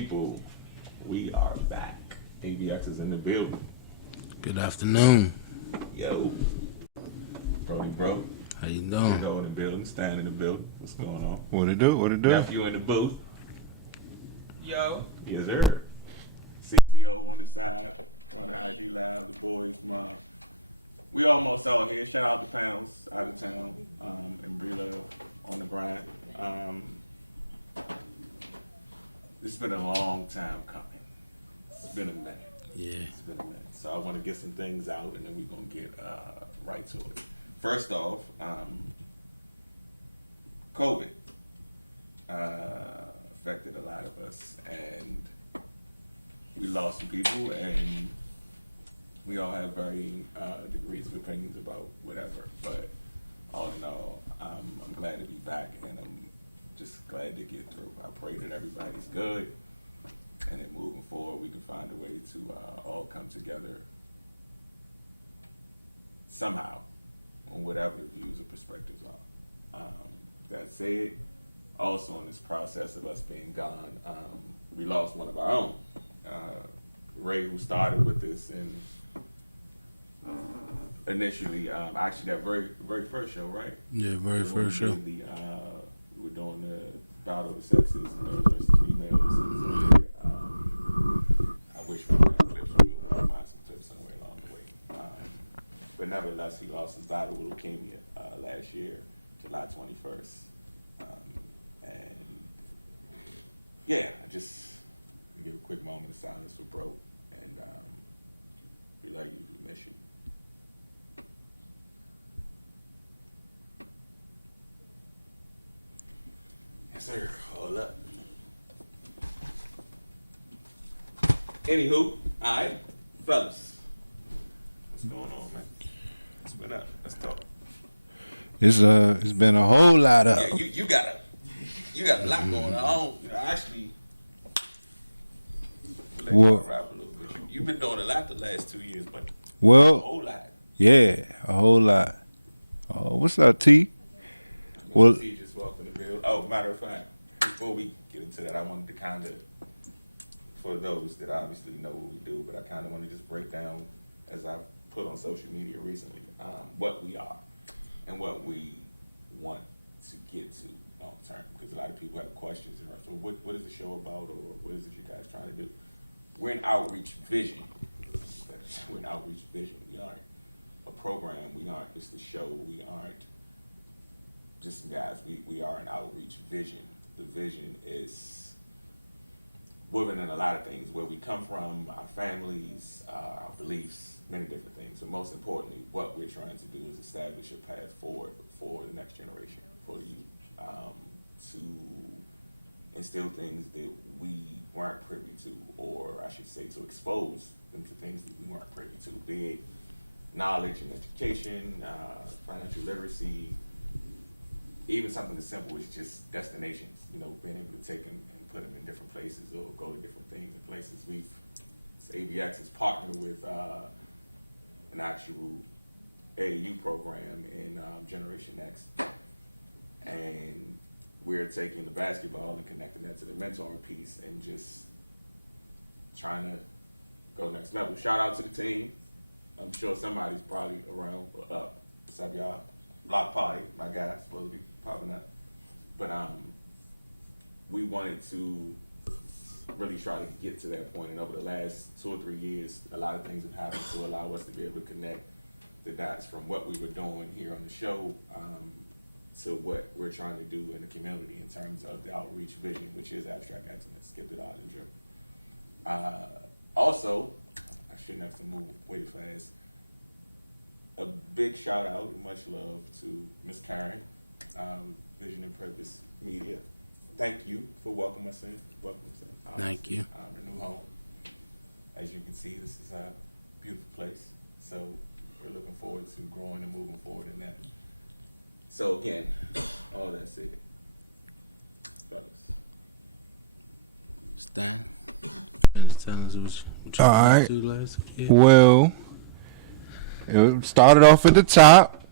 people, we are back. ABX is in the building. Good afternoon. Yo. Brody, bro. How you doing? Go in the building, stand in the building. What's going on? What it do? What it do? Nephew in the booth. Yo. Yes, sir. See. Tell us what you All got right. to last kid. Well, it started off at the top.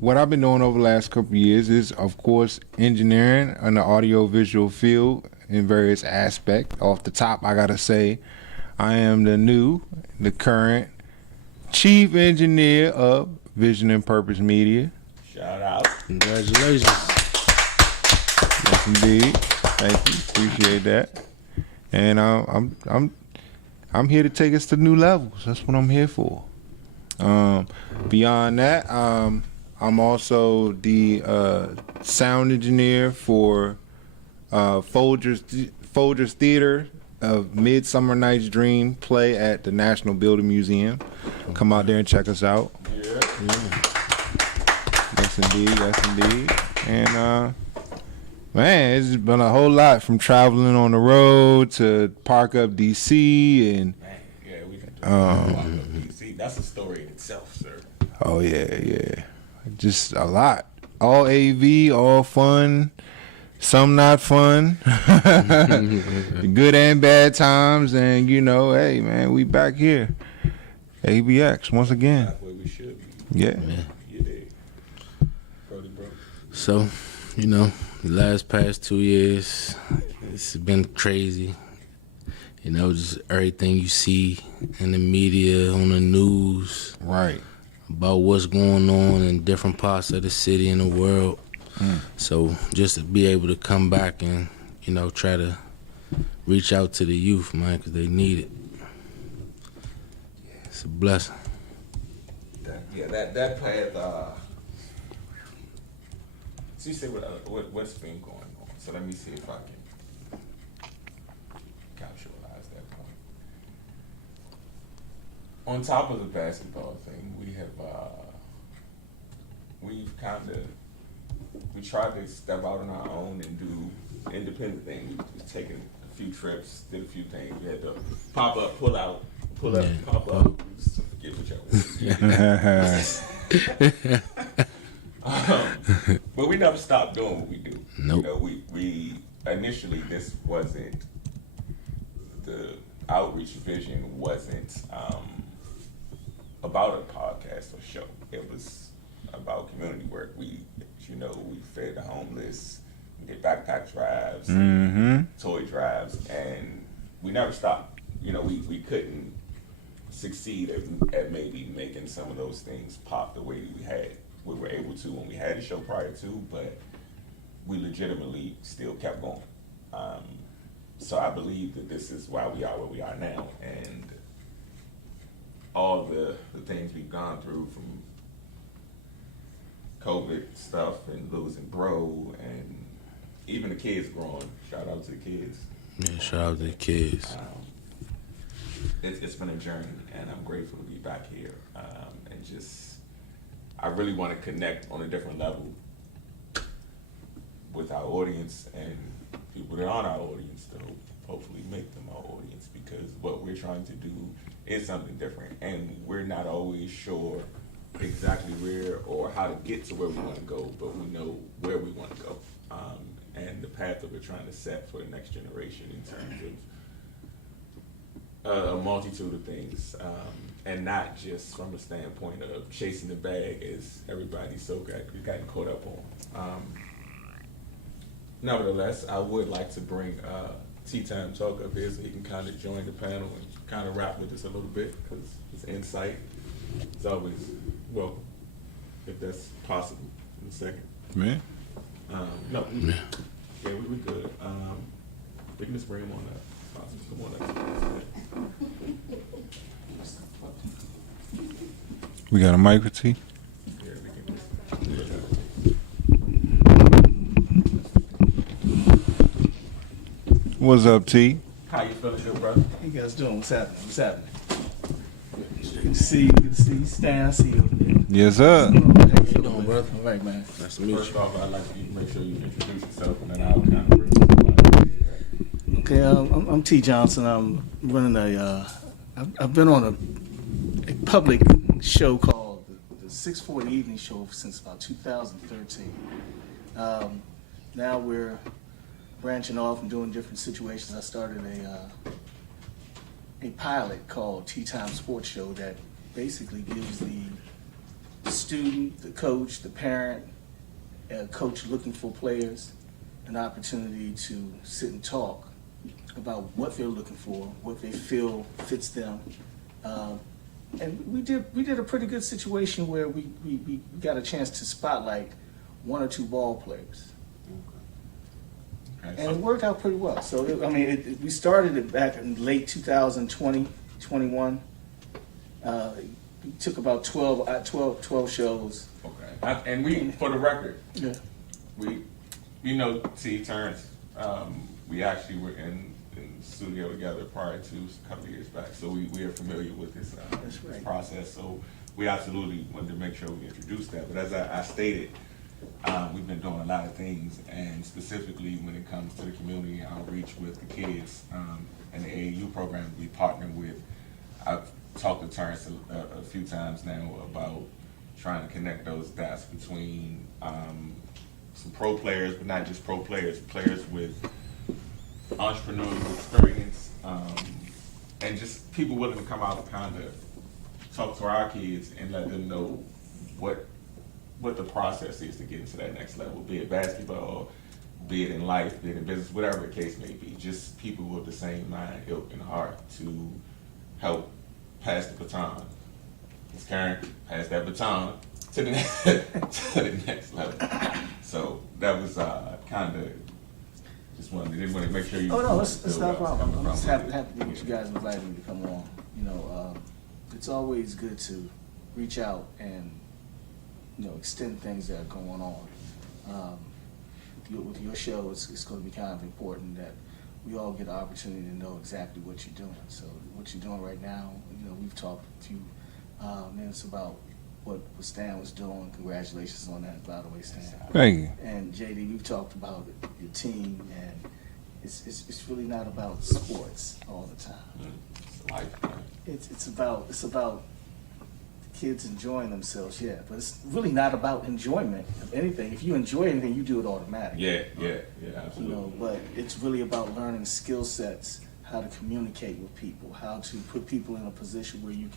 what I've been doing over the last couple of years is, of course, engineering in the audio-visual field in various aspects. Off the top, I gotta say, I am the current chief engineer of Vision and Purpose Media. Shout out. Congratulations. Yes, indeed. Thank you. Appreciate that. And I'm here to take us to new levels. That's what I'm here for. Beyond that, I'm also the sound engineer for Folger's Theater of Midsummer Night's Dream play at the National Building Museum. Come out there and check us out. Yeah. Yes, indeed. Yes, indeed. And man, it's been a whole lot from traveling on the road to Park Up DC and. Man, yeah, we can do see, that's a story in itself, sir. Oh yeah. Just a lot. All AV, all fun. Some not fun. Good and bad times, and hey man, we back here. ABX once again. That's where we should be. Yeah. You did. Brody, bro. So, the last past 2 years, it's been crazy. Just everything you see in the media, on the news, Right. about what's going on in different parts of the city and the world. So just to be able to come back and, try to reach out to the youth, man, because they need it. It's a blessing. That path. So you say what's been going on. So let me see if I can capitalize that point. On top of the basketball thing, we tried to step out on our own and do independent things. We've taken a few trips, did a few things. We had to pop up, pull up, pop up. Forget whichever. But we never stopped doing what we do. Nope. We initially, this wasn't the outreach vision wasn't about a podcast or show. It was about community work. We fed the homeless, we did backpack drives, toy drives, and we never stopped. We couldn't succeed at maybe making some of those things pop the way we were able to when we had a show prior to, but we legitimately still kept going. So I believe that this is why we are where we are now, and all the things we've gone through, from COVID stuff and losing bro, and even the kids growing. Shout out to the kids. Yeah, shout out to the kids. It's been a journey, and I'm grateful to be back here. I really want to connect on a different level with our audience and people that aren't our audience to hopefully make them our audience, because what we're trying to do is something different, and we're not always sure exactly where or how to get to where we want to go, but we know where we want to go, and the path that we're trying to set for the next generation in terms of a multitude of things, and not just from a standpoint of chasing the bag as everybody's so gotten caught up on. Nevertheless, I would like to bring Tea Time Talk up here so he can kind of join the panel and kind of rap with us a little bit, because his insight is always welcome, if that's possible, in a second. Man. No, we good. We can just bring him on up. Awesome. Come on up. We got a mic for T. Yeah, we can just. What's up, T? How you feeling, good brother? How you guys doing? What's happening? Good to see you. Good to see you. Stan, I see you over there. Yes, sir. How you doing, brother? All right, man. Nice to meet First you. off, I'd like you to make sure you introduce yourself, and then I'll kind of bring you. Okay, I'm T. Johnson. I'm running I've been on a public show called the 640 Evening Show since about 2013. Now we're branching off and doing different situations. I started a pilot called Tea Time Sports Show that basically gives the student, the coach, the parent, coach looking for players, an opportunity to sit and talk about what they're looking for, what they feel fits them. And we did a pretty good situation where we got a chance to spotlight one or two ball players. Okay, And it worked out pretty well. So, we started it back in late 2020, 21. It took about 12 shows. okay. And we, for the record, Yeah. we, T. Terrence, we actually were in the studio together prior to a couple of years back, so we are familiar with this, That's right. this process. So we absolutely wanted to make sure we introduced that. But as I stated, we've been doing a lot of things, and specifically when it comes to the community outreach with the kids and the AAU program we partner with. I've talked to Terrence a few times now about trying to connect those dots between some pro players, but not just pro players, players with entrepreneurial experience, and just people willing to come out and kind of talk to our kids and let them know what the process is to get into that next level, be it basketball, be it in life, be it in business, whatever the case may be. Just people with the same mind, ilk, and heart to help pass the baton. Ms. Karen, pass that baton to the next level. So that was kind of just didn't want to make sure you. Oh no, it's feel not a where I was problem. coming I'm just from happy with it. that you guys invited me to come on. It's always good to reach out and extend things that are going on. With your show, it's going to be kind of important that we all get the opportunity to know exactly what you're doing. So what you're doing right now, we've talked to you minutes about what Stan was doing. Congratulations on that, by the way, Stan. Thank you. And JD, we've talked about your team, and it's really not about sports all the time. It's life, man. It's about kids enjoying themselves, yeah. But it's really not about enjoyment of anything. If you enjoy anything, you do it automatically. Yeah, absolutely. But it's really about learning skill sets, how to communicate with people, how to put people in a position where you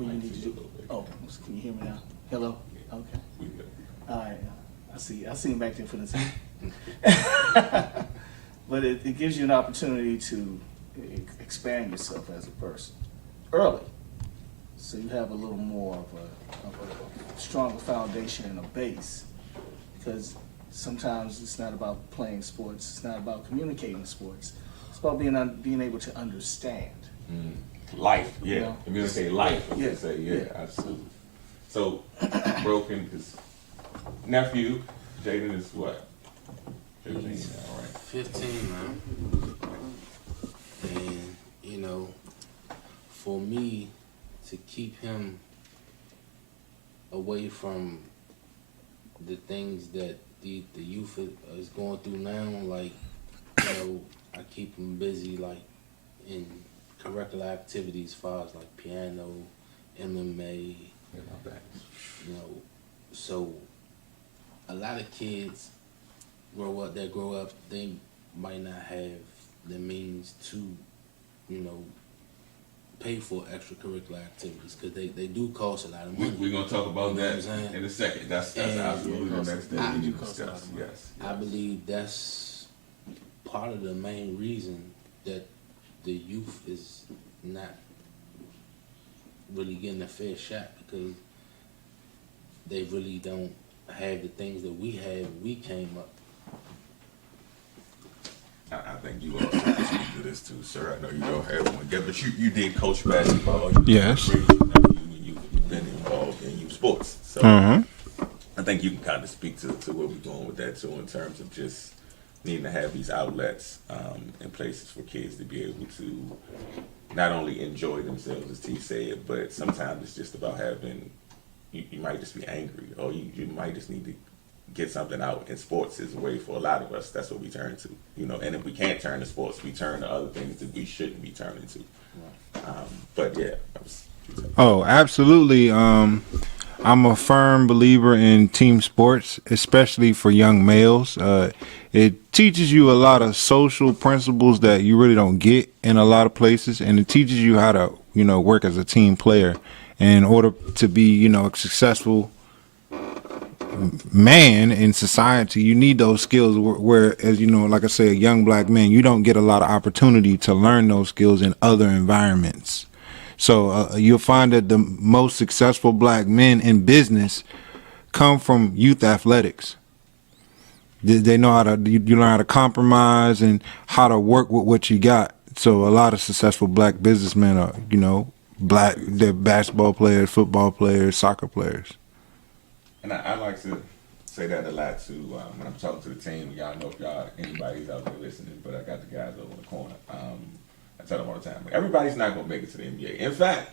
need to do. Oh, can you hear me now? Hello. Okay. We good. All right. I see him back there for the But it gives you an opportunity to expand yourself as a person early, so you have a little more of a stronger foundation and a base. Because sometimes it's not about playing sports, it's not about communicating sports. It's about being able to understand. Life, yeah. You know? Communicate life, Yeah, yeah. Say, yeah, yeah. absolutely. So, Broken, his nephew, Jaden is what? 15 now, right? 15, man. And, for me to keep him away from the things that the youth is going through now, like, I keep him busy, like, in curricular activities as far as, like, piano, MMA, Yeah, my bad. So a lot of kids grow up, they might not have the means to, pay for extracurricular activities, because they do cost a lot of money. We're going to talk about You know that what I'm saying? in a second. That's And- absolutely the next thing I we need to do cost a lot discuss. of money. Yes. I believe that's part of the main reason that the youth is not really getting a fair shot, because they really don't have the things that we had when we came up. I think you also can speak to this too, sir. I know you don't have one yet, but you did coach basketball. Yes. You've been involved in youth sports. So I think you can kind of speak to what we're doing with that too, in terms of just needing to have these outlets and places for kids to be able to not only enjoy themselves, as T said, but sometimes it's just about having, you might just be angry, or you might just need to get something out. And sports is a way for a lot of us. That's what we turn to, and if we can't turn to sports, we turn to other things that we shouldn't be turning to. But yeah, that was. Oh, absolutely. I'm a firm believer in team sports, especially for young males. It teaches you a lot of social principles that you really don't get in a lot of places, and it teaches you how to, work as a team player. And in order to be, you know, a successful man in society, you need those skills. Where, as you know, like I say, a young black man, you don't get a lot of opportunity to learn those skills in other environments. So you'll find that the most successful black men in business come from youth athletics. They know how to, you learn how to compromise and how to work with what you got. So a lot of successful black businessmen are, you know, they're basketball players, football players, soccer players. And I like to say that a lot too when I'm talking to the team. Y'all know if anybody's out there listening, but I got the guys over in the corner. I tell them all the time, everybody's not going to make it to the NBA. In fact,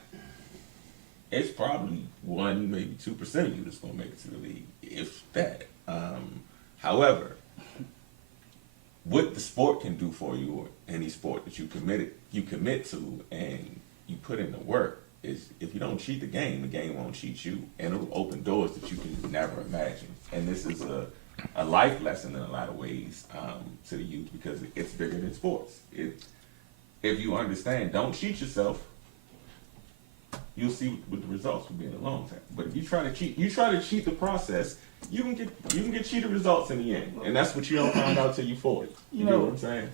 it's probably 1, maybe 2% of you that's going to make it to the league, if that. However, what the sport can do for you, or any sport that you commit to, and you put in the work, is if you don't cheat the game won't cheat you, and it'll open doors that you can never imagine. And this is a life lesson in a lot of ways to the youth, because it's bigger than sports. If you understand, don't cheat yourself, you'll see what the results will be in the long term. But if you try to cheat the process, you can get cheated results in the end, and that's what you don't find out till you're 40. You know what I'm saying?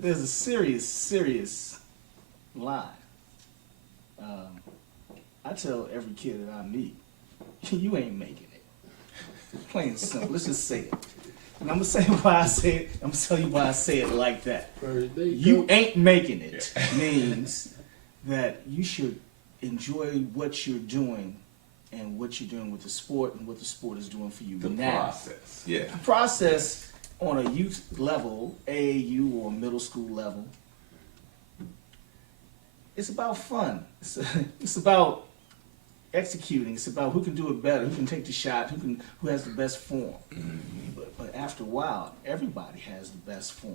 There's a serious lie. I tell every kid that I meet, you ain't making it. Plain and simple. Let's just say it. And I'm gonna say why I say it. I'm gonna tell you why I say it like that. You ain't making it means that you should enjoy what you're doing and what you're doing with the sport and what the sport is doing for you The now. process, yeah. The process on a youth level, AAU or middle school level, it's about fun. It's about executing. It's about who can do it better, who can take the shot, who has the best form. Mm-hmm. But after a while, everybody has the best form.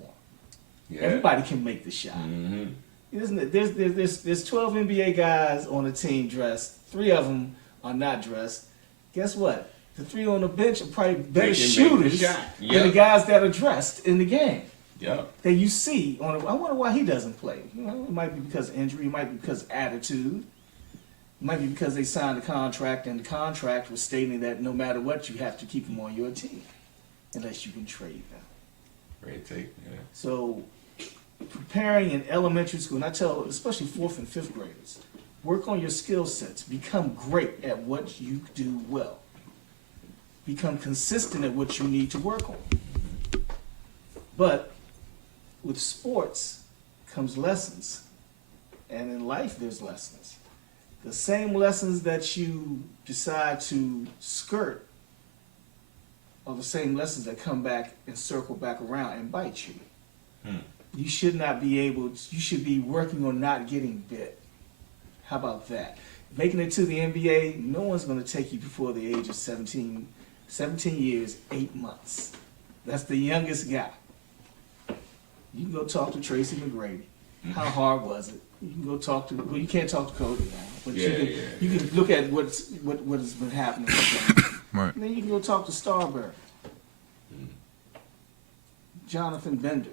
Yeah. Everybody can make the shot. Mm-hmm. Isn't it? There's 12 NBA guys on the team dressed. 3 of them are not dressed. Guess what? The 3 on the bench are probably better shooters Yep. than the guys that are dressed in the game. Yeah. That you see I wonder why he doesn't play. You know, it might be because of injury. It might be because of attitude. It might be because they signed a contract and the contract was stating that no matter what, you have to keep them on your team unless you can trade them. Red tape, yeah. So preparing in elementary school, and I tell especially 4th and 5th graders, work on your skill sets. Become great at what you do well. Become consistent at what you need to work on. But with sports comes lessons. And in life, there's lessons. The same lessons that you decide to skirt are the same lessons that come back and circle back around and bite you. You should not be you should be working on not getting bit. How about that? Making it to the NBA, no one's going to take you before the age of 17 years, 8 months. That's the youngest guy. You can go talk to Tracy McGrady. How hard was it? You can go talk to, well, you can't talk to Kobe now, but you can look at what has been happening with them. Right. And then you can go talk to Starberry, Jonathan Bender,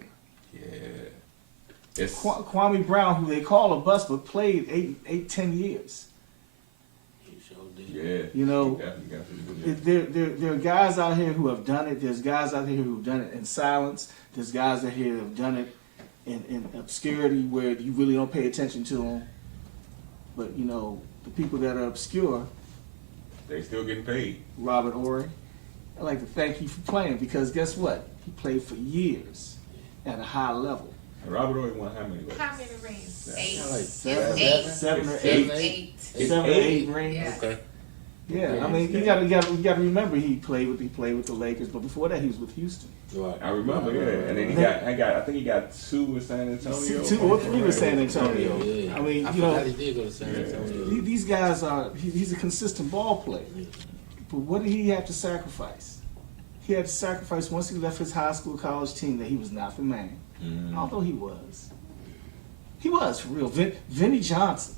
Kwame Brown, who they call a bust, but played 10 years. Yeah. You know, Definitely. there are guys out here who have done it. There's guys out here who have done it in silence. There's guys out here who have done it in obscurity where you really don't pay attention to them. But, you know, the people that are obscure, They still getting paid. Robert Horry, I'd like to thank you for playing, because guess what? He played for years at a high level. Robert Ory won how many rings? How many rings? 8. Like It's 7 or It's 8. 8. It's 7 or 8 rings. Yeah. Okay. Yeah, I mean, you gotta remember he played with the Lakers, but before that he was with Houston. Right. I remember, yeah. And then I think he got 2 with San Antonio. 2 or 3 with San Antonio. Yeah. I mean, I you know, forgot he did go to San Antonio. these guys are, he's a consistent ball player. But what did he have to sacrifice? He had to sacrifice once he left his high school, college team, that he was not the man. Although he was. He was, for real. Vinnie Johnson.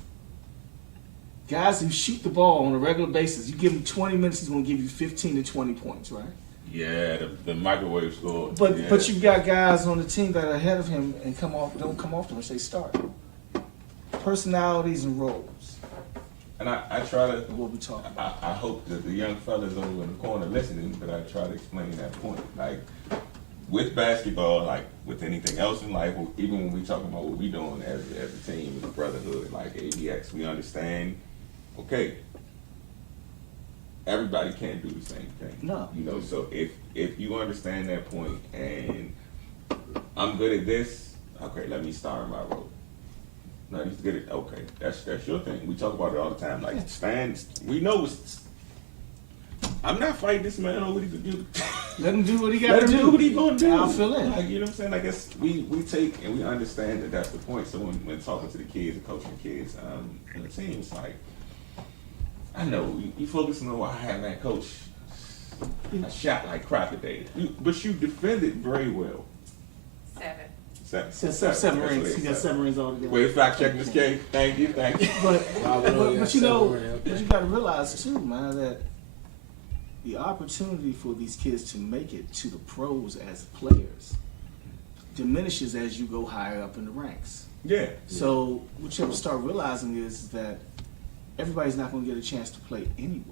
Guys who shoot the ball on a regular basis, you give him 20 minutes, he's going to give you 15 to 20 points, right? Yeah, the microwave score. But you've got guys on the team that are ahead of him and don't come off to him and say start. personalities and roles. And I try to, What we talking about? I hope that the young fellas over in the corner listening, but I try to explain that point. Like, with basketball, like with anything else in life, even when we talking about what we doing as a team, as a brotherhood, like ABX, we understand, okay, everybody can't do the same thing. No. You know, so if you understand that point and I'm good at this, okay, let me star in my role. No, he's good at, okay, that's your thing. We talk about it all the time. Like, stands, we know it's, I'm not fighting this man over what he could do. Let him do what he got Let to him do what he gonna do. I'll fill in. Like, you know what I'm saying? I guess we take and we understand that that's the point. So when talking to the kids and coaching the kids in the team, it's like, I know you focusing on why I had that coach. I shot like crap today, but you defended very well. 7. Seven That's rings. what He they got said. 7 rings altogether. Wait, fact checking this case. Thank you. But yeah, you know, 7 rings. but you got to realize too, man, that the opportunity for these kids to make it to the pros as players diminishes as you go higher up in the ranks. Yeah. So what you have to start realizing is that everybody's not going to get a chance to play anyway.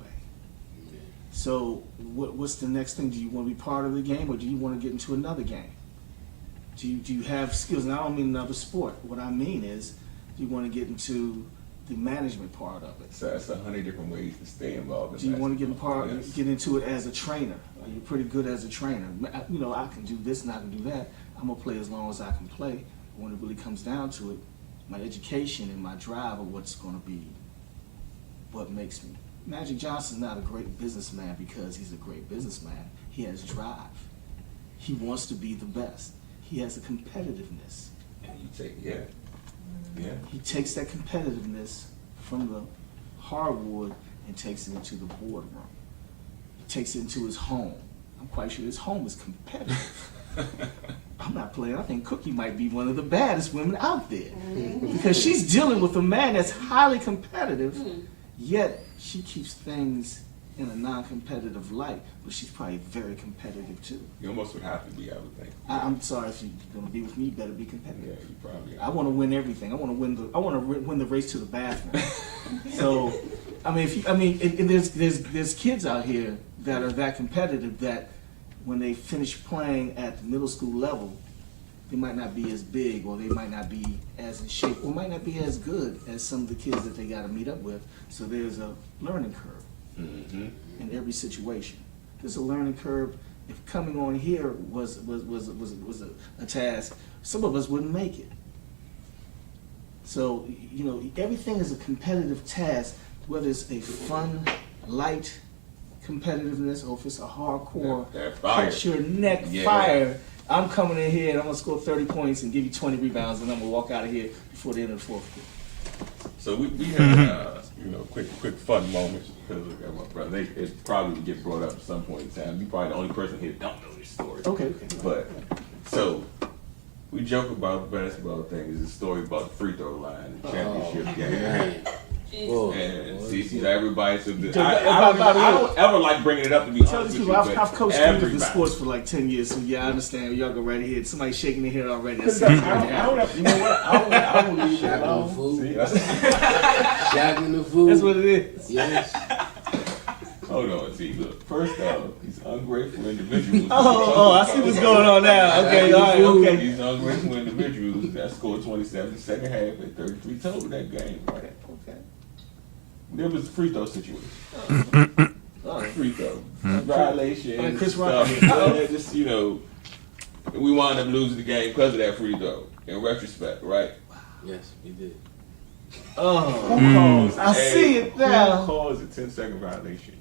So what's the next thing? Do you want to be part of the game, or do you want to get into another game? Do you have skills? And I don't mean another sport. What I mean is, do you want to get into the management part of it? So that's 100 different ways to stay involved. Do you want to Yes. get into it as a trainer? Are you pretty good as a trainer? You know, I can do this and I can do that. I'm gonna play as long as I can play. But when it really comes down to it, my education and my drive are what's gonna be what makes me. Magic Johnson's not a great businessman because he's a great businessman. He has drive. He wants to be the best. He has a competitiveness. And you take, yeah. He takes that competitiveness from the hardwood and takes it into the boardroom. He takes it into his home. I'm quite sure his home is competitive. I'm not playing. I think Cookie might be one of the baddest women out there because she's dealing with a man that's highly competitive, yet she keeps things in a non-competitive light, but she's probably very competitive too. You almost would have to be, I would think. I'm sorry, if you're gonna be with me, you better be competitive. Yeah, you probably. I want to win everything. I want to win the race to the bathroom. So, I mean, and there's kids out here that are that competitive that when they finish playing at the middle school level, they might not be as big, or they might not be as in shape, or might not be as good as some of the kids that they got to meet up with. So there's a learning curve in every situation. There's a learning curve. If coming on here was a task, some of us wouldn't make it. So, you know, everything is a competitive task, whether it's a fun, light competitiveness, or if it's a hardcore, That fire. cut your neck fire. I'm coming in here and I'm gonna score 30 points and give you 20 rebounds, and I'm gonna walk out of here before the end of the fourth quarter. So we had quick fun moments because of my brother. It probably would get brought up at some point in time. You probably the only person here that don't know this story. Okay. But so we joke about the basketball thing. Is a story about the free throw line, the championship game. Whoa. And see, everybody's so good. By I the way, don't ever like bringing it up to be Tell honest these with people, you, I've but coached three different everybody. sports for like 10 years, so yeah, I understand. Y'all go right ahead. Somebody's shaking their head already. That's I don't have, you know what? I don't need Shaq that. in the food. See, that's- Shaq in the food. That's what it is. Yes. Hold on, see, look. First off, these ungrateful individuals. Oh, I see what's going on now. Okay, all right, okay. These ungrateful individuals that scored 27 the second half and 33 total that game, right? Okay. There was a free throw situation. All right. Free throw. Violation. Like Chris stuff. Rock. Yeah, just, you know, we wound up losing the game because of that free throw, in retrospect, right? Yes, we did. Oh, Who calls I see it now. Who calls a 10-second violation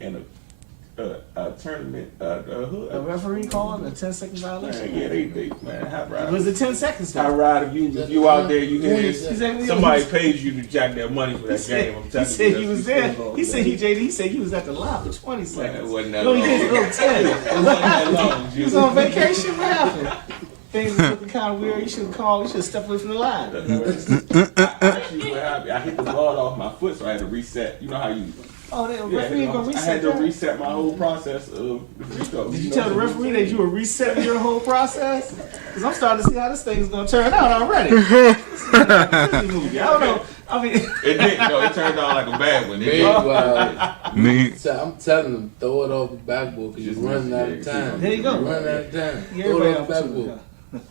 in a tournament? a referee calling a 10-second violation. Man, yeah, they man, how proud. Was it 10 seconds How though? proud of you if you out there, you hear this. He said- Somebody pays you to jack their money for He that game. I'm said, telling he you. said that's he was what there. still He said going. he said he was at the line for 20 seconds. it wasn't that No, he long. did a little 10. It wasn't that long, He was Juice. on vacation. What happened? Things were looking kind of weird. You should have called. You should have stepped away from the line. Actually, what happened, I hit the ball off my foot, so I had to reset. You know how you Oh, the referee ain't gonna I reset had to that? reset my whole process of the free throw. Did you tell the referee that you were resetting your whole process? Because I'm starting to see how this thing's gonna turn out already. This is like a Disney movie. I don't know. I mean, It didn't. No, it turned out like a bad one. It didn't. Meanwhile, I'm telling them, throw it off the backboard because you're running out of time. There you go. You're running out of time. yeah, Throw everybody it off the else backboard.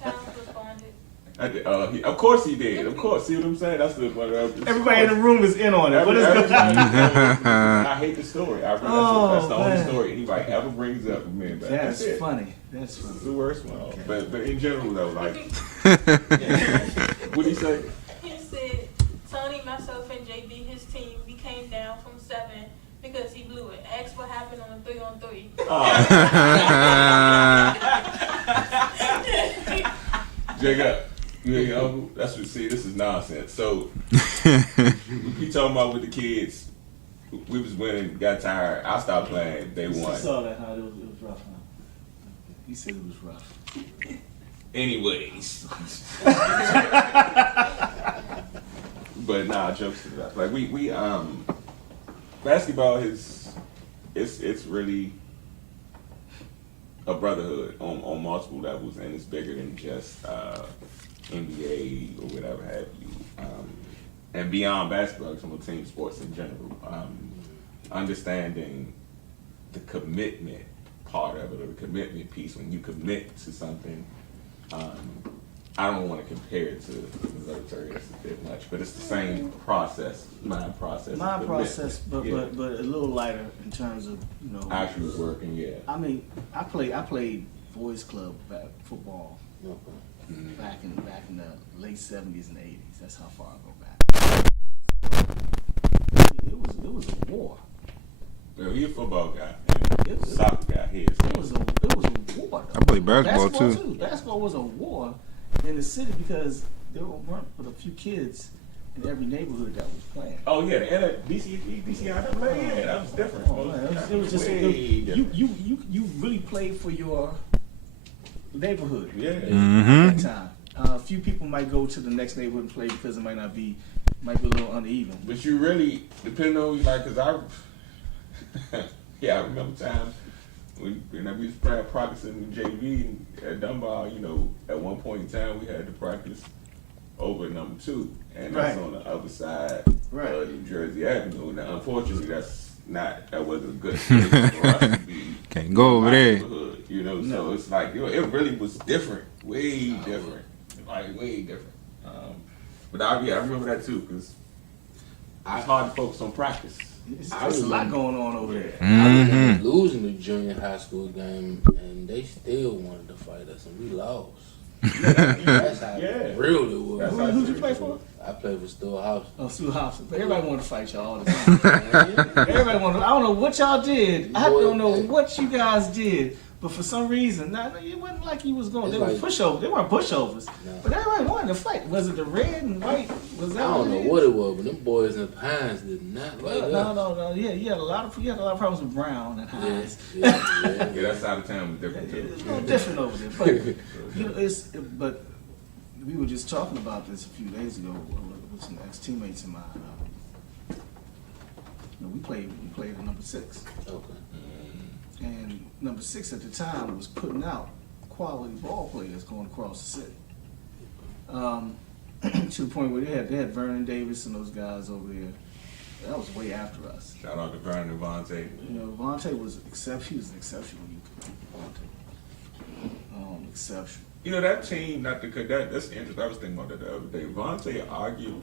Towns responded. Of course he did. Of course. See what I'm saying? That's the one. Everybody in the room is in on it. What is going on? I hate the story. That's the only man. story anybody ever brings up with me. But That's it. funny. That's It's funny. the worst one. But in general though, like, what do you say? He said, Tony, myself, and JB, his team, we came down from 7 because he blew it. Ask what happened on the 3-on-3. Jacob, you know, that's what. See, this is nonsense. So we keep talking about with the kids. We was winning, got tired. I stopped playing. They You won. saw that, huh? It was rough, huh? He said it was rough. Anyways. But nah, jokes to that. Like we basketball is it's really a brotherhood on multiple levels, and it's bigger than just NBA or whatever have you. And beyond basketball, some of team sports in general. Understanding the commitment part of it, or the commitment piece. When you commit to something, I don't want to compare it to the military a bit much, but it's the same process, mind process. My of process, but commitment. but a little lighter in terms of Actually working, yeah. I mean, I played boys club football back in the late '70s and '80s. That's how far I go back. It was a war. Well, he's a football guy, It and was- soccer guy here. It was a war. I played basketball too. Basketball was a war in the city because there weren't but a few kids in every neighborhood that was playing. Oh yeah, and DCI, that was different. Oh, man, it was just way different. you really played for your neighborhood. Yeah. At Mm-hmm. that time. A few people might go to the next neighborhood and play because it might be a little uneven. But you really, depending on like, cause I remember times when we was practicing with JV at Dunbar. You know, at one point in time we had to practice over number 2, and that's Right. on the other side Right. of New Jersey Avenue. Now, unfortunately, that wasn't a good place for us to be. Can't go over there. neighborhood, you know, No. so it's like, it really was different, way different, like way different. But I remember that too, because it's hard to focus on practice. There's a lot going on over there. I Mm-hmm. remember losing the junior high school game, and they still wanted to fight us, and we lost. That's how Yeah. real it was. That's Who'd you play for? I played for Storehouse. Oh, Sue House. Everybody wanted to fight y'all all the time. Everybody wanted. I don't know what y'all did. I don't know what you guys did. But for some reason, it wasn't like he was going. They were pushovers. They weren't pushovers. No. But everybody wanted to fight. Was it the red and white? Was I that? don't know what it was, but them boys in Pines did not like us. No. Yeah, you had a lot of problems with Brown and Hines. Yeah. Yeah, that side of town was different too. It's a little different over there. But but we were just talking about this a few days ago with some ex-teammates of mine. We played at number 6. Okay. And number 6 at the time was putting out quality ball players going across the city. To the point where they had Vernon Davis and those guys over there. That was way after us. Shout out to Vernon and Vontae. Vontae was he was an exceptional youth. Exceptional. You know, that team, that's interesting. I was thinking about that the other day. Vontae argued,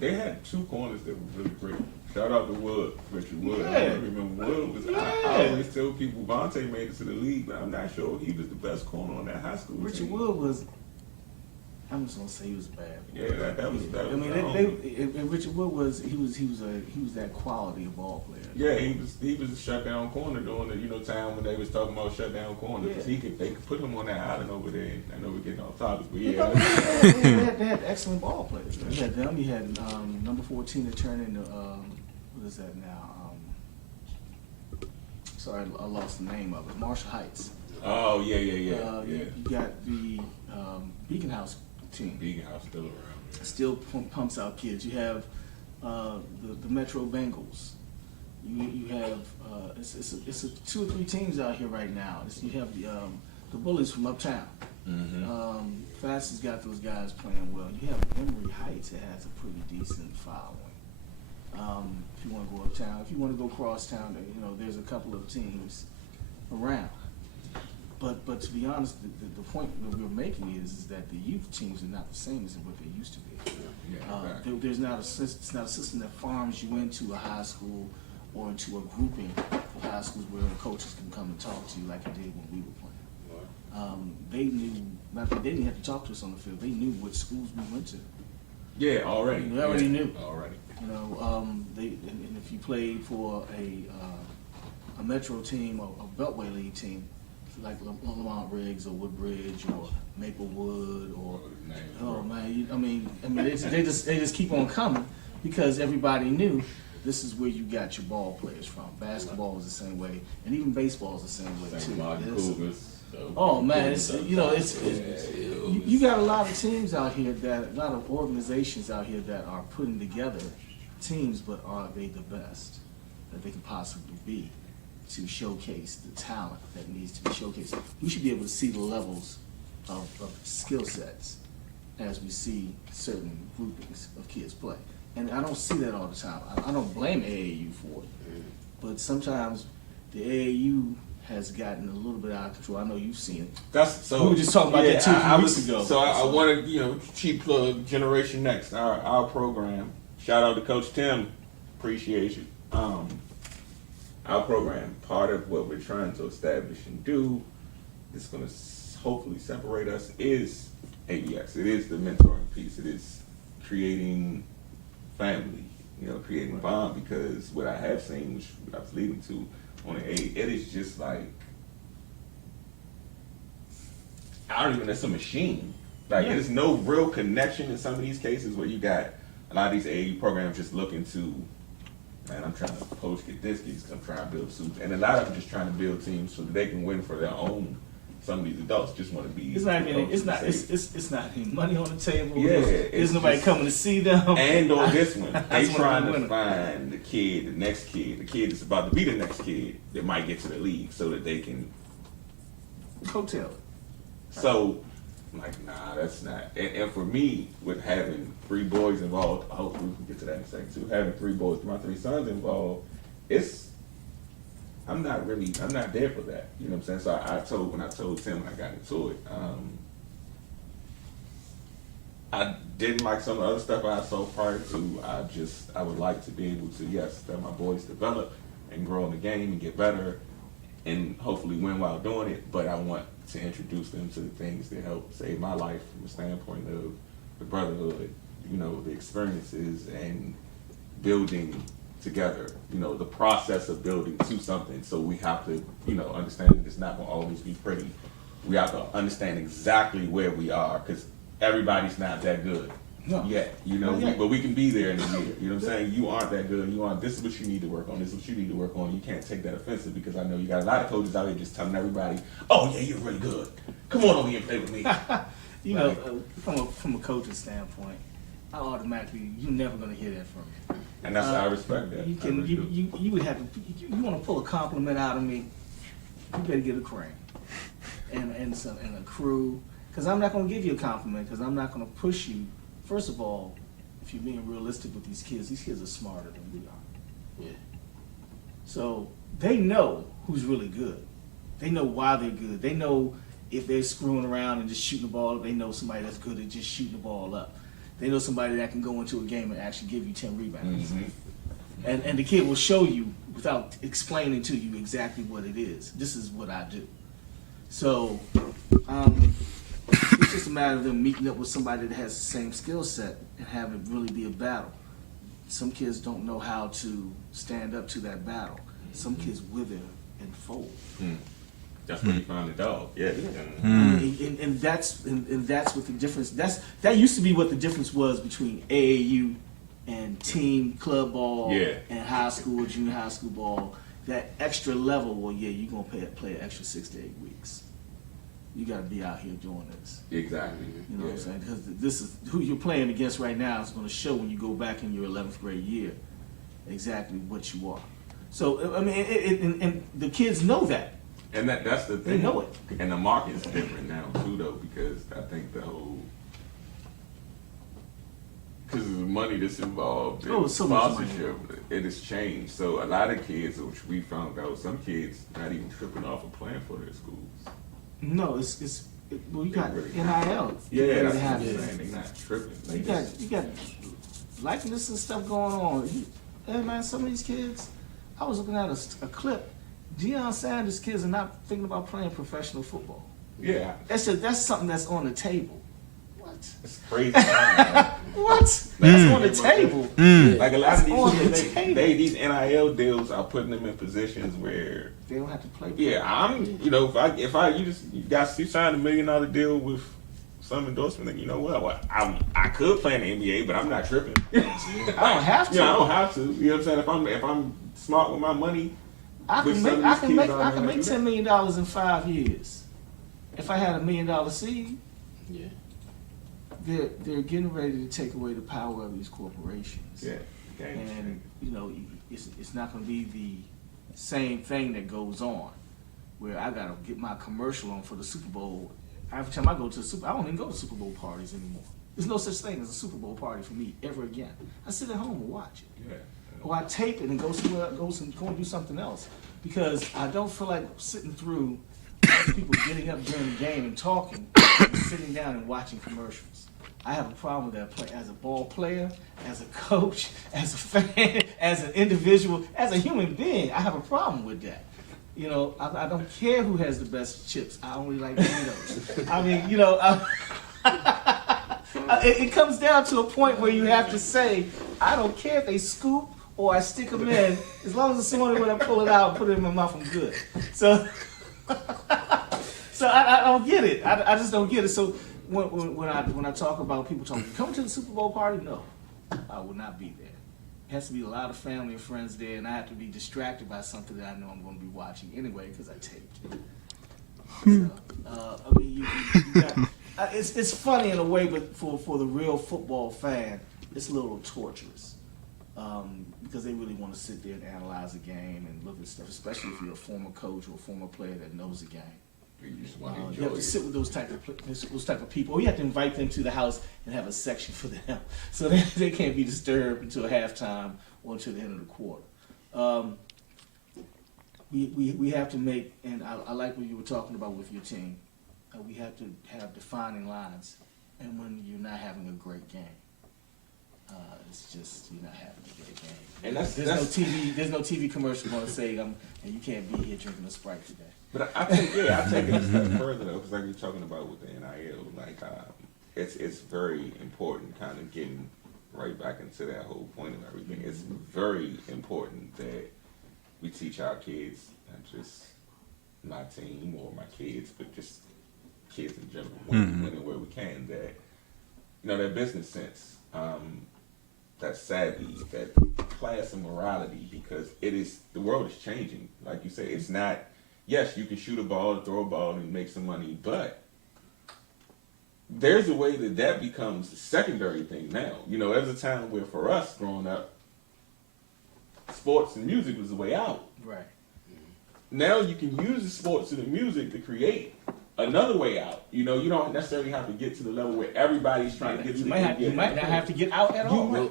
they had 2 corners that were really great. Shout out to Richard Wood. Yeah. I remember Wood was, I always tell people Vontae made it to the league, but I'm not sure he was the best corner on that high school Richard team. Wood was, I'm just gonna say he was bad. Yeah, that was and Richard Wood was that quality of ball player. Yeah, he was a shutdown corner during the time when they was talking about shutdown corners. Yeah. They could put him on that island over there. I know we're getting off topic, but yeah. They had excellent ball players. You had them. You had number 14 that turned into what is that now? Sorry, I lost the name of it. Marshall Heights. Oh yeah. You got the Beacon House team. Beacon House still around. Still pumps out kids. You have the Metro Bengals. You have it's 2 or 3 teams out here right now. You have the Bullies from Uptown. Fastest got those guys playing well. You have Emory Heights that has a pretty decent following. If you want to go uptown, if you want to go cross town, there's a couple of teams around. But to be honest, the point that we're making is that the youth teams are not the same as what they used to be. There's not it's not a system that farms you into a high school or into a grouping of high schools where the coaches can come and talk to you like it did when we were playing. They knew, they didn't have to talk to us on the field. They knew what schools we went to. Yeah, already. They already knew. Already. And if you played for a Metro team or a Beltway League team, like Lamont Riggs or Woodbridge or Maplewood or they just keep on coming because everybody knew this is where you got your ball players from. Basketball is the same way, and even baseball is the same way too. Oh man, you got a lot of teams out here a lot of organizations out here that are putting together teams, but are they the best that they can possibly be to showcase the talent that needs to be showcased? We should be able to see the levels of skill sets as we see certain groupings of kids play. And I don't see that all the time. I don't blame AAU for it, but sometimes the AAU has gotten a little bit out of control. I know you've seen it. We were just talking about that 2 weeks ago. So I wanted, cheap plug Generation Next, our program. Shout out to Coach Tim. Appreciate you. Our program, part of what we're trying to establish and do, is going to hopefully separate us, is ABX. It is the mentoring piece. It is creating family, creating bond, because what I have seen, which I was leading to on the A, it is just like, I don't even know, it's a machine. Like, there's no real connection in some of these cases where you got a lot of these AAU programs just looking to, man, I'm trying to poach, get this because I'm trying to build suits. And a lot of them just trying to build teams so that they can win for their own. Some of these adults just want to be. It's not any money on the table. Yeah, there's nobody coming to see them. And on this one, they trying to find the kid, the next kid, the kid that's about to be the next kid that might get to the league so that they can coattail it. So, I'm like, nah, that's not. And for me, with having 3 boys involved, I hope we can get to that in a second too. Having 3 boys, my 3 sons involved, I'm not there for that. You know what I'm saying? So when I told Tim when I got into it, I didn't like some of the other stuff I saw prior to. I would like to be able to, let my boys develop and grow in the game and get better and hopefully win while doing it, but I want to introduce them to the things that help save my life from the standpoint of the brotherhood, the experiences and building together, the process of building to something. So we have to, understand that it's not going to always be pretty. We have to understand exactly where we are, because everybody's not that good yet, but we can be there in a year. You know what I'm saying? You aren't that good. This is what you need to work on. This is what you need to work on. You can't take that offensive, because I know you got a lot of coaches out here just telling everybody, oh yeah, you're really good. Come on over here and play with me. From a coaching standpoint, you're never going to hear that from me. And that's I respect that. You would have to. You want to pull a compliment out of me? You better get a crane and a crew, because I'm not going to give you a compliment, because I'm not going to push you. First of all, if you're being realistic with these kids are smarter than we are. Yeah. So they know who's really good. They know why they're good. They know if they're screwing around and just shooting the ball up. They know somebody that's good at just shooting the ball up. They know somebody that can go into a game and actually give you 10 rebounds. Mm-hmm. And the kid will show you without explaining to you exactly what it is. This is what I do. So it's just a matter of them meeting up with somebody that has the same skill set and have it really be a battle. Some kids don't know how to stand up to that battle. Some kids wither and fold. That's where you find the dog. Yeah. And that's what the difference. That used to be what the difference was between AAU and team club ball and high school or junior high school ball. That extra level. Well, you're gonna play an extra 6 to 8 weeks. You got to be out here doing this. Exactly. You know what I'm saying? Because this is who you're playing against right now. Is going to show when you go back in your 11th grade year exactly what you are. So I mean, and the kids know that. And that's the They thing. know it. And the market's different now too, though, because I think because of the money that's involved in So much money. sponsorship, it has changed. So a lot of kids, which we found out, some kids not even tripping off of playing for their schools. No, well, you got really NIL. Yeah, that's They what have I'm it. saying. They're not tripping. They You got likeness and stuff going on. Hey man, some of these kids, I was looking at a clip. Deion Sanders' kids are not thinking about playing professional football. yeah, That's something that's on the table. What? it's crazy. Man. What? That's on the table. Like a lot of on the these kids, table. these NIL deals are putting them in positions where, They don't have to play. yeah, if you signed $1 million deal with some endorsement, then you know what? I could play in the NBA, but I'm not tripping. I don't have to. Yeah, I don't have to. You know what I'm saying? If I'm smart with my money, I with can some of make these kids, I don't can have make to do $10 million in 5 years. If I had $1 million seed, Yeah. they're getting ready to take away the power of these corporations. Yeah, game And you know, it's not going to be the same thing that goes on, where I got to get my commercial on for the Super Bowl. Every time I go to the Super, I don't even go to Super Bowl parties anymore. There's no such thing as a Super Bowl party for me ever again. I sit at home and watch it, Yeah. or I tape it and go somewhere, go and do something else, because I don't feel like sitting through people getting up during the game and talking, and sitting down and watching commercials. I have a problem with that. As a ball player, as a coach, as a fan, as an individual, as a human being, I have a problem with that. You know, I don't care who has the best chips. I only like Doritos. I mean, you know, it comes down to a point where you have to say, I don't care if they scoop or I stick them in. As long as it's someone when I pull it out and put it in my mouth, I'm good. So, I don't get it. I just don't get it. So when I talk about people talking, come to the Super Bowl party, no, I will not be there. It has to be a lot of family and friends there, and I have to be distracted by something that I know I'm going to be watching anyway because I taped it. So, I mean, you got, it's funny in a way, but for the real football fan, it's a little torturous because they really want to sit there and analyze a game and look at stuff, especially if you're a former coach or a former player that knows the game. You just want to You enjoy have to it. sit with those type of people, or you have to invite them to the house and have a section for them, so they can't be disturbed until halftime or until the end of the quarter. We have to make, and I like what you were talking about with your team. We have to have defining lines, and when you're not having a great game, it's just you're not having a great game. And There's no TV commercial going to say, and you can't be here drinking a Sprite today. But I take it a step further though, because like you're talking about with the NIL, like it's very important, kind of getting right back into that whole point of everything. It's very important that we teach our kids, not just my team or my kids, but just kids in general, when and where we can, that that business sense, that savvy, that class and morality, because the world is changing. Like you say, it's not. Yes, you can shoot a ball, throw a ball, and make some money, but there's a way that becomes a secondary thing now. There's a time where for us growing up, sports and music was the way out. Right. Now you can use the sports and the music to create another way out. You don't necessarily have to get to the level where everybody's trying to get to You might not have to get out at all.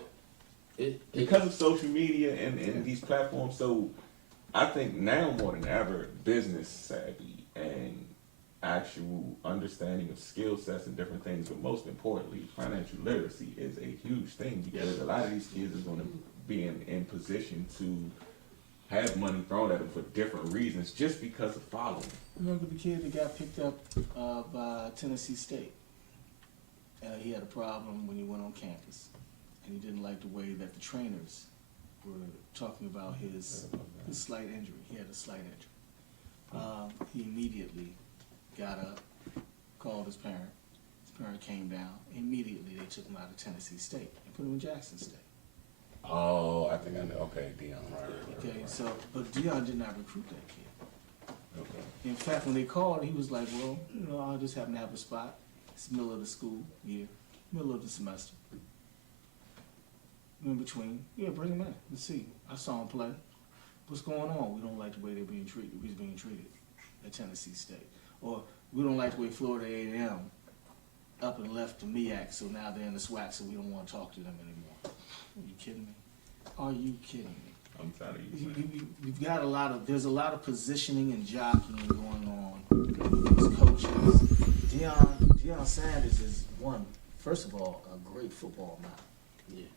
Because of social media and these platforms. So I think now more than ever, business savvy and actual understanding of skill sets and different things, but most importantly, financial literacy is a huge thing, because a lot of these kids are going to be in position to have money thrown at them for different reasons just because of following. Remember the kid that got picked up by Tennessee State? He had a problem when he went on campus, and he didn't like the way that the trainers were talking about his slight injury. He had a slight injury. He immediately got up, called his parent. His parent came down. Immediately they took him out of Tennessee State and put him in Jackson State. Oh, I think I know. Okay, Dion. Right. Okay, so but Dion did not recruit that kid. Okay. In fact, when they called, he was like, well, I just happen to have a spot. It's the middle of the school year, middle of the semester. In between, bring him in. Let's see. I saw him play. what's going on? We don't like the way they're being treated. We're being treated at Tennessee State. Or we don't like the way Florida A&M up and left the MEAC, so now they're in the SWAC, so we don't want to talk to them anymore. Are you kidding me? Are you kidding me? I'm telling you. You've got there's a lot of positioning and jockeying going on with these coaches. Deion Sanders is first of all, a great football mind. Yeah.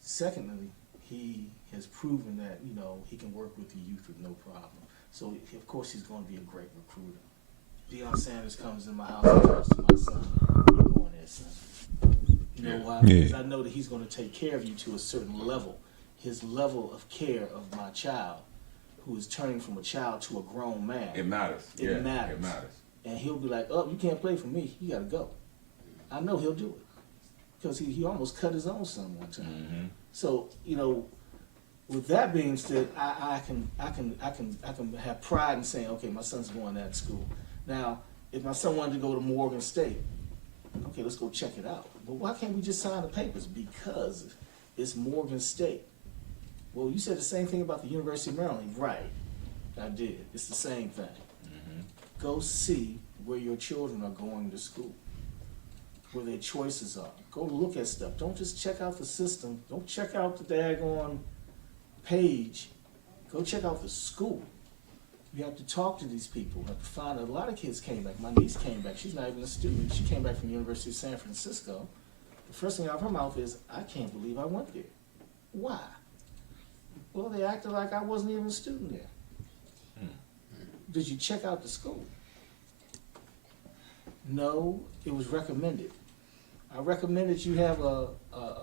Secondly, he has proven that, he can work with the youth with no problem. So, of course, he's going to be a great recruiter. Deion Sanders comes in my house and talks to my son. You're going there, son. You know why? Yeah. Because I know that he's going to take care of you to a certain level. His level of care of my child, who is turning from a child to a grown man. It matters. It matters. It matters. And he'll be like, oh, you can't play for me. You got to go. I know he'll do it. Because he almost cut his own son one time. Mm-hmm. So, with that being said, I can have pride in saying, okay, my son's going to that school. Now, if my son wanted to go to Morgan State, okay, let's go check it out. But why can't we just sign the papers? Because it's Morgan State. Well, you said the same thing about the University of Maryland. Right, I did. It's the same thing. Mm-hmm. Go see where your children are going to school, where their choices are. Go look at stuff. Don't just check out the system. Don't check out the daggone page. Go check out the school. You have to talk to these people. You have to find a lot of kids came back. My niece came back. She's not even a student. She came back from the University of San Francisco. The first thing out of her mouth is, I can't believe I went there. Why? Well, they acted like I wasn't even a student there. Did you check out the school? No, it was recommended. I recommended you have a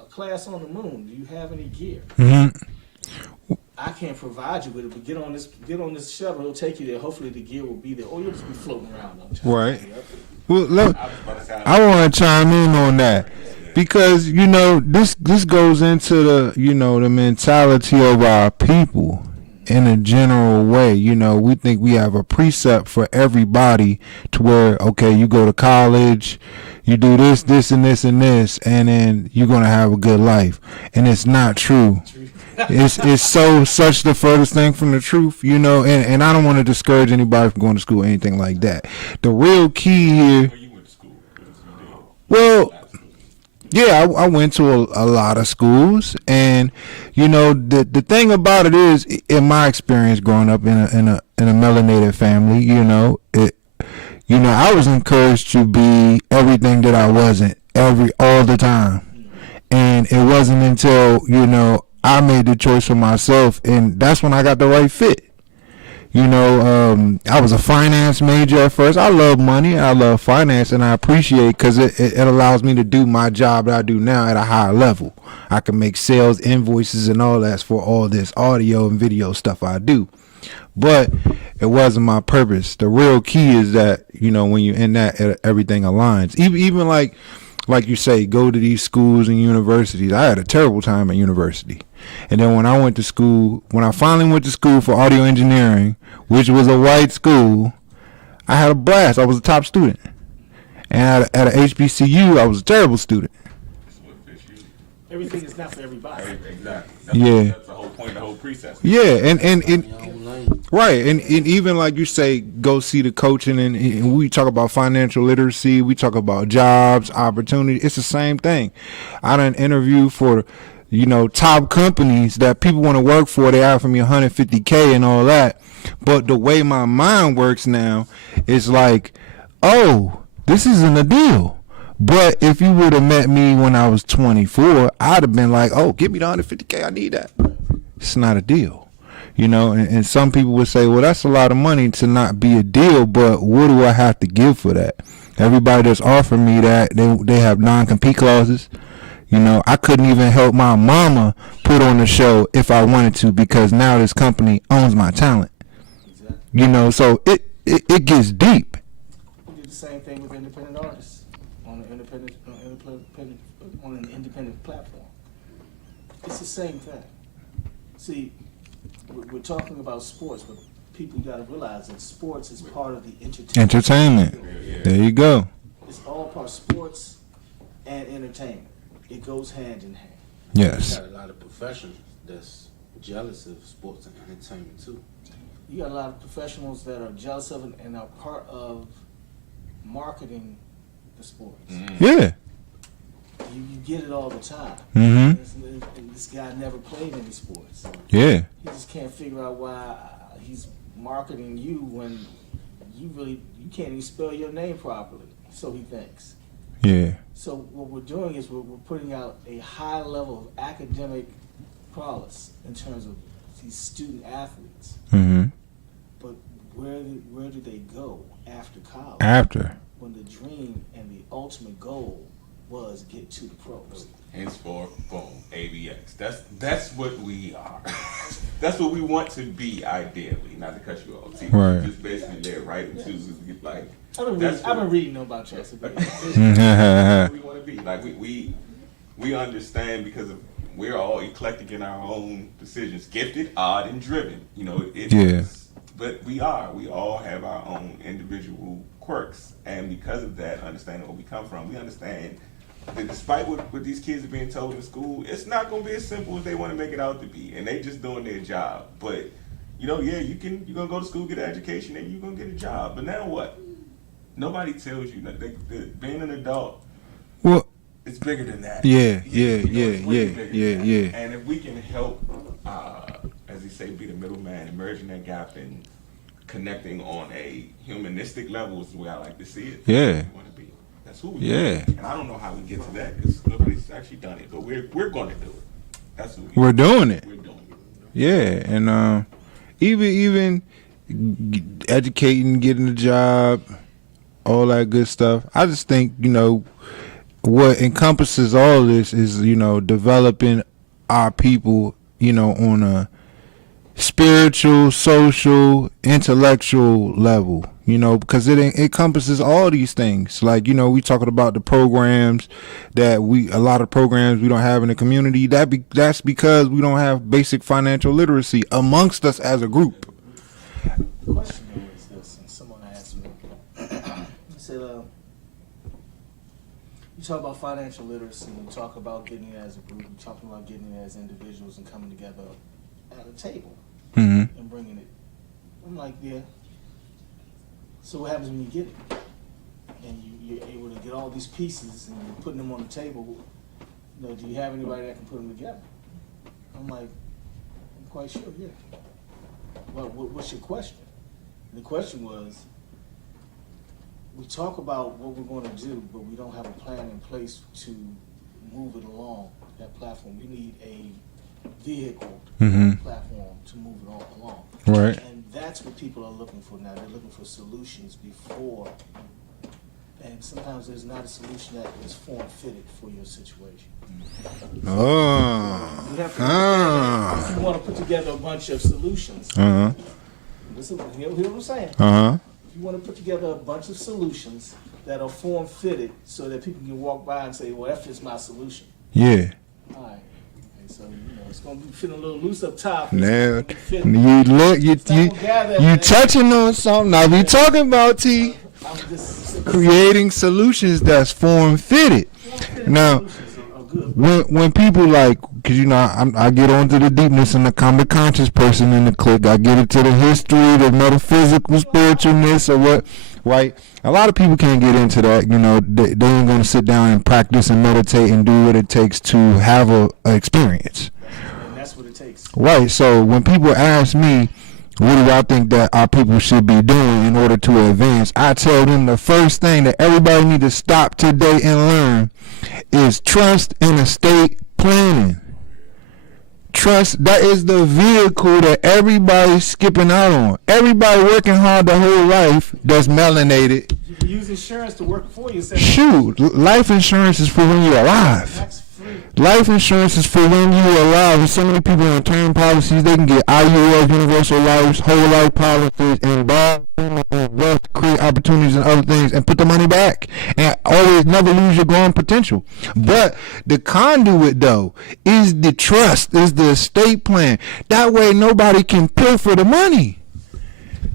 class on the moon. Do you have any gear? Mm-hmm. I can't provide you with it, but get on this shuttle. It'll take you there. Hopefully the gear will be there, or you'll just be floating around. Right. Well, look, I was about to say, I want to chime in on that because this goes into the mentality of our people in a general way. We think we have a precept for everybody to where, okay, you go to college, you do this, this, and this, and this, and then you're gonna have a good life, and it's not true. It's such the furthest thing from the truth, and I don't want to discourage anybody from going to school or anything like that. The real key here. where you went to school? Well, yeah, I went to a lot of schools, and the thing about it is, in my experience growing up in a melanated family, I was encouraged to be everything that I wasn't all the time, and it wasn't until I made the choice for myself, and that's when I got the right fit. I was a finance major at first. I love money, I love finance, and I appreciate it because it allows me to do my job that I do now at a higher level. I can make sales, invoices, and all that for all this audio and video stuff I do. But it wasn't my purpose. The real key is that, when you're in that, everything aligns. Even like you say, go to these schools and universities. I had a terrible time at university. And then when I finally went to school for audio engineering, which was a white school, I had a blast. I was a top student. And at a HBCU, I was a terrible student. Everything is not for everybody. Exactly. Yeah. That's the whole point, the whole precepts. Yeah, and right, and even like you say, go see the coaching, and we talk about financial literacy, we talk about jobs, opportunity. It's the same thing. I done interview for, top companies that people want to work for. They offer me $150K and all that, but the way my mind works now is like, oh, this isn't a deal. But if you would have met me when I was 24, I'd have been like, oh, give me the $150K, I need that. It's not a deal. And some people would say, well, that's a lot of money to not be a deal, but what do I have to give for that? Everybody that's offering me that, they have non-compete clauses. I couldn't even help my mama put on the show if I wanted to, because now this company owns my talent. Exactly. So it gets deep. We did the same thing with independent artists on an independent platform. It's the same thing. See, we're talking about sports, but people got to realize that sports is part of the entertainment. There you go. It's all part of sports and entertainment. It goes hand in hand. Yes. Got a lot of professionals that's jealous of sports and entertainment too. You got a lot of professionals that are jealous of it and are part of marketing the sports. Yeah. You get it all the time. Mm-hmm. This guy never played any sports. Yeah. He just can't figure out why he's marketing you when you can't even spell your name properly. So he thinks. Yeah. So what we're doing is we're putting out a high level of academic prowess in terms of these student athletes. Mm-hmm. But where do they go after college? After. When the dream and the ultimate goal was get to the pros. Henceforth, boom, ABX. That's what we are. That's what we want to be, ideally. Not to cut you off. See, Right. just basically led right into like. I've been reading about Chelsea. What we want to be. Like we understand because of we're all eclectic in our own decisions, gifted, odd, and driven. You know, it Yeah. is. But we all have our own individual quirks, and because of that, understanding where we come from, we understand that despite what these kids are being told in school, it's not going to be as simple as they want to make it out to be, and they just doing their job. But you're gonna go to school, get an education, and you're gonna get a job. But now what? Nobody tells you that being an adult. Well, It's bigger than that. yeah. It's way bigger than that. And if we can help, as they say, be the middleman, emerging that gap and connecting on a humanistic level is the way I like to see it. Yeah. That's what we want to be. That's who we Yeah. are. And I don't know how we get to that because nobody's actually done it, but we're going to do it. That's who We're doing it. We're doing it. Yeah, and even educating, getting a job, all that good stuff. I just think what encompasses all this is developing our people on a spiritual, social, intellectual level. Because it encompasses all these things. Like we talking about the programs that a lot of programs we don't have in the community. That's because we don't have basic financial literacy amongst us as a group. The question though is this, and someone asked me, he said, you talk about financial literacy, you talk about getting it as a group, you talking about getting it as individuals and coming together at a table Mm-hmm. and bringing it. I'm like, yeah. So what happens when you get it? And you're able to get all these pieces and you're putting them on the table. Do you have anybody that can put them together? I'm like, I'm quite sure, yeah. Well, what's your question? And the question was, we talk about what we're going to do, but we don't have a plan in place to move it along that platform. We need a vehicle platform to move it all along. Right. And that's what people are looking for now. They're looking for solutions before. And sometimes there's not a solution that is form-fitted for your situation. Oh. You have to if you want to put together a bunch of solutions. Uh-huh. Listen, hear what I'm saying? Uh-huh. If you want to put together a bunch of solutions that are form-fitted so that people can walk by and say, well, that fits my solution. Yeah. All right. Okay, so, it's going to be fitting a little loose up top. Now, you touching on something. Now we talking about creating solutions that's form-fitted. Now, when people because I get onto the deepness and the common conscious person in the clique. I get into the history, the metaphysical, spiritualness, or what. Right? A lot of people can't get into that. They ain't gonna sit down and practice and meditate and do what it takes to have a experience. And that's what it takes. Right. So when people ask me, what do I think that our people should be doing in order to advance, I tell them the first thing that everybody need to stop today and learn is trust and estate planning. Trust, that is the vehicle that everybody's skipping out on. Everybody working hard their whole life that's melanated. You can use insurance to work for you. Shoot, life insurance is for when you're alive. That's free. Life insurance is for when you're alive. And so many people on term policies, they can get IUL, universal lives, whole life policies, and buy and wealth, create opportunities and other things, and put the money back. And always never lose your growing potential. But the conduit, though, is the trust, is the estate plan. That way nobody can pilfer the money.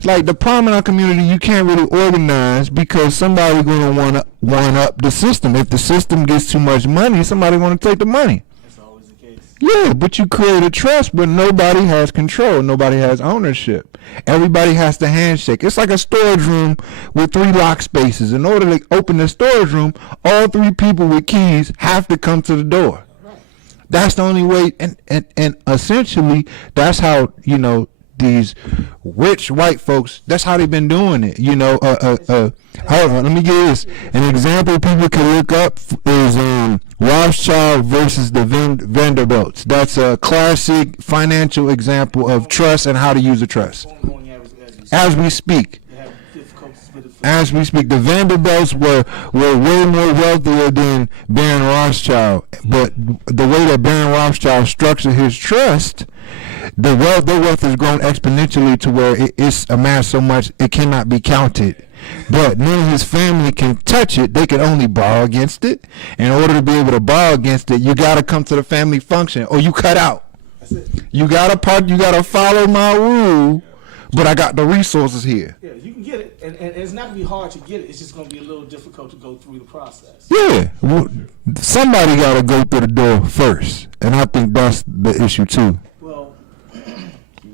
Like the prominent community, you can't really organize because somebody's going to want to one up the system. If the system gets too much money, somebody want to take the money. That's always the case. Yeah, but you create a trust, but nobody has control. Nobody has ownership. Everybody has to handshake. It's like a storage room with 3 lock spaces. In order to open the storage room, all 3 people with keys have to come to the door. That's the only way, and essentially, that's how, these rich white folks, that's how they've been doing it. Hold on, let me give this. An example people can look up is Rothschild versus the Vanderbilts. That's a classic financial example of trust and how to use a trust. As we speak. As we speak, the Vanderbilts were way more wealthier than Baron Rothschild. But the way that Baron Rothschild structured his trust, their wealth has grown exponentially to where it's amassed so much it cannot be counted. But none of his family can touch it. They can only borrow against it. In order to be able to borrow against it, you got to come to the family function or you cut out. That's it. You got to follow my rule, but I got the resources here. Yeah, you can get it, and it's not going to be hard to get it. It's just going to be a little difficult to go through the process. Yeah, well, somebody got to go through the door first, and I think that's the issue too. Well,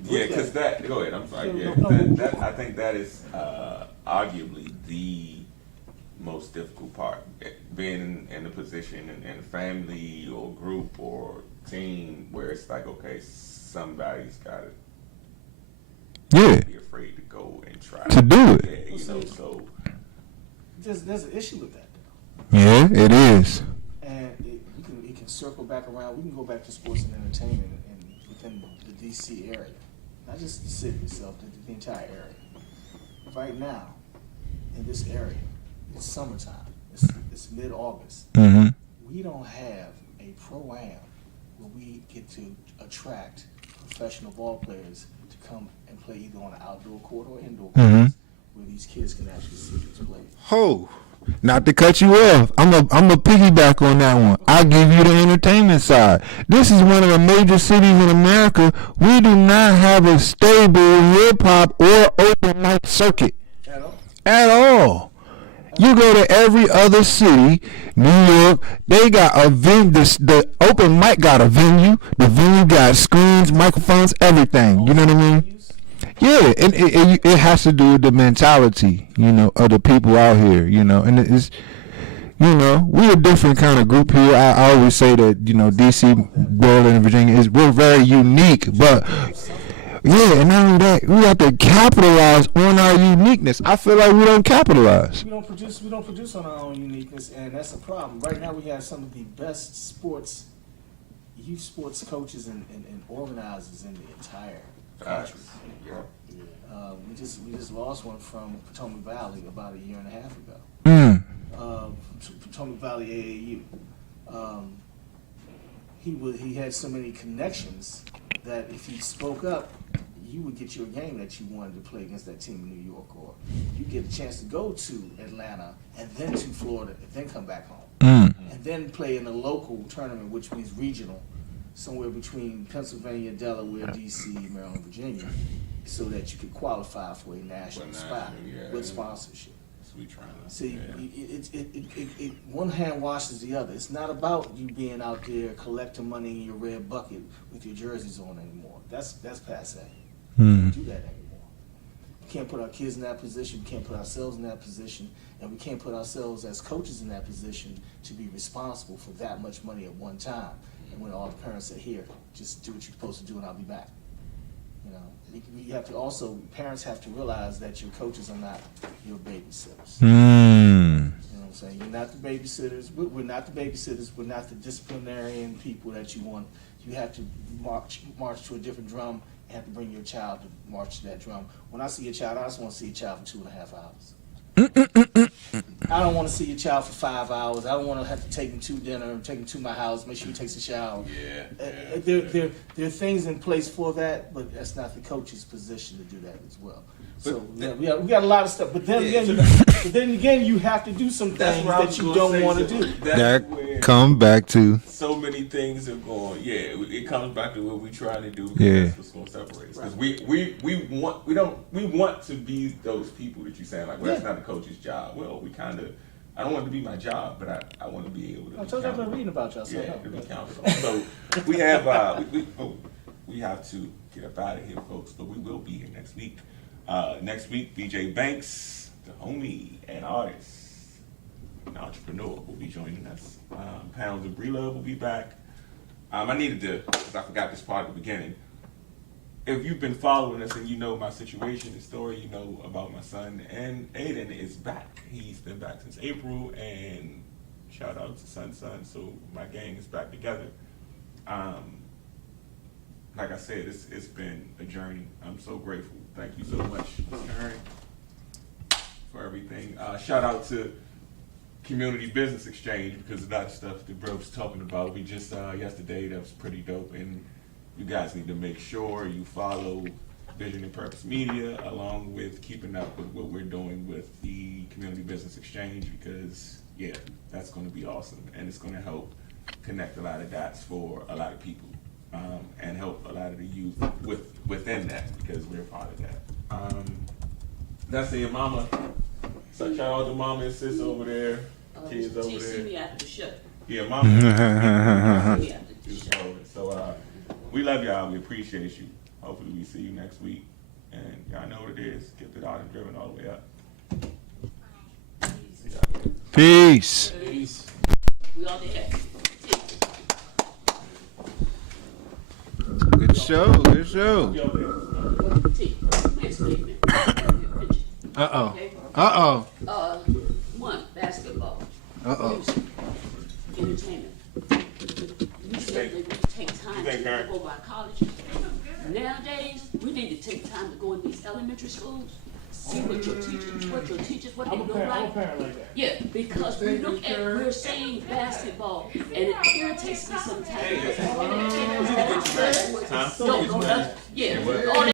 yeah, because that. Go ahead. I'm sorry. Yeah, that I think that is arguably the most difficult part. Being in a position in a family or group or team where it's like, okay, somebody's got to be afraid to go and try to do it. Yeah, so there's an issue with that. Yeah, it is. And it can circle back around. We can go back to sports and entertainment and within the D.C. area, not just the city itself, the entire area. Right now, in this area, it's summertime. It's mid-August. Mm-hmm. We don't have a pro-am where we get to attract professional ball players to come and play either on an outdoor court or indoor court, where these kids can actually see these players. Ho, not to cut you off, I'm a piggyback on that one. I'll give you the entertainment side. This is one of the major cities in America. We do not have a stable hip-hop or open mic circuit. At all. You go to every other city, New York, they got a venue, the open mic got a venue, the venue got screens, microphones, everything. You know what I mean? Yeah, and it has to do with the mentality, of the people out here, and it's, we're a different kind of group here. I always say that, D.C., Maryland, and Virginia, we're very unique, but yeah, and not only that, we have to capitalize on our uniqueness. I feel like we don't capitalize. We don't produce on our own uniqueness, and that's a problem. Right now, we have some of the best youth sports coaches and organizers in the entire country. We just lost one from Potomac Valley about a year and a half ago. Potomac Valley AAU. He had so many connections that if he spoke up, you would get your game that you wanted to play against that team in New York, or you get a chance to go to Atlanta and then to Florida and then come back home and then play in a local tournament, which means regional, somewhere between Pennsylvania, Delaware, D.C., Maryland, Virginia, so that you could qualify for a national spot with sponsorship. See, it one hand washes the other. It's not about you being out there collecting money in your red bucket with your jerseys on anymore. That's passe. We can't do that anymore. We can't put our kids in that position. We can't put ourselves in that position, and we can't put ourselves as coaches in that position to be responsible for that much money at one time. And when all the parents say, "Here, just do what you're supposed to do, and I'll be back." You have to also, parents have to realize that your coaches are not your babysitters. You know what I'm saying? You're not the babysitters. We're not the babysitters. We're not the disciplinarian people that you want. You have to march to a different drum and have to bring your child to march to that drum. When I see a child, I just want to see a child for 2.5 hours. I don't want to see your child for 5 hours. I don't want to have to take him to dinner, take him to my house, make sure he takes a shower. There are things in place for that, but that's not the coach's position to do that as well. So we got a lot of stuff, but then again, you have to do some things that you don't want to do. That come back to so many things are going. Yeah, it comes back to what we're trying to do. Yeah, that's what's going to separate us. Because we want to be those people that you're saying like, well, that's not the coach's job. Well, we kind of I don't want it to be my job, but I want to be able to. I told you I've been reading about y'all. So Yeah, no. to be counted on. So we have we have to get up out of here, folks. But we will be here next week. Next week, BJ Banks, the homie and artist, an entrepreneur, will be joining us. Pounds of Brelove will be back. I needed to, because I forgot this part at the beginning. If you've been following us and you know my situation and story, you know about my son. And Aiden is back. He's been back since April, and shout out to Son. So my gang is back together. Like I said, it's been a journey. I'm so grateful. Thank you so much, Karen, for everything. Shout out to Community Business Exchange, because of that stuff that bro was talking about. We just yesterday, that was pretty dope, and you guys need to make sure you follow Vision and Purpose Media, along with keeping up with what we're doing with the Community Business Exchange, because yeah, that's going to be awesome, and it's going to help connect a lot of dots for a lot of people, and help a lot of the youth within that, because we're part of that. That's it, Mama. So shout out to Mama and Sis over there, kids over there. Me after the show. Yeah, Mama. Me after the show. So we love y'all. We appreciate you. Hopefully we see you next week. And y'all know what it is. Get the art driven all the way up. Peace. Peace. We all there. Good show. Good show. Uh-oh. Uh-oh. One, basketball. Uh-oh. Music. Entertainment. We said that we take time to go by college. Nowadays, we need to take time to go in these elementary schools, see what your teachers, what they look like. Yeah, because we look at, we're saying basketball, and it irritates me sometimes. Yeah, all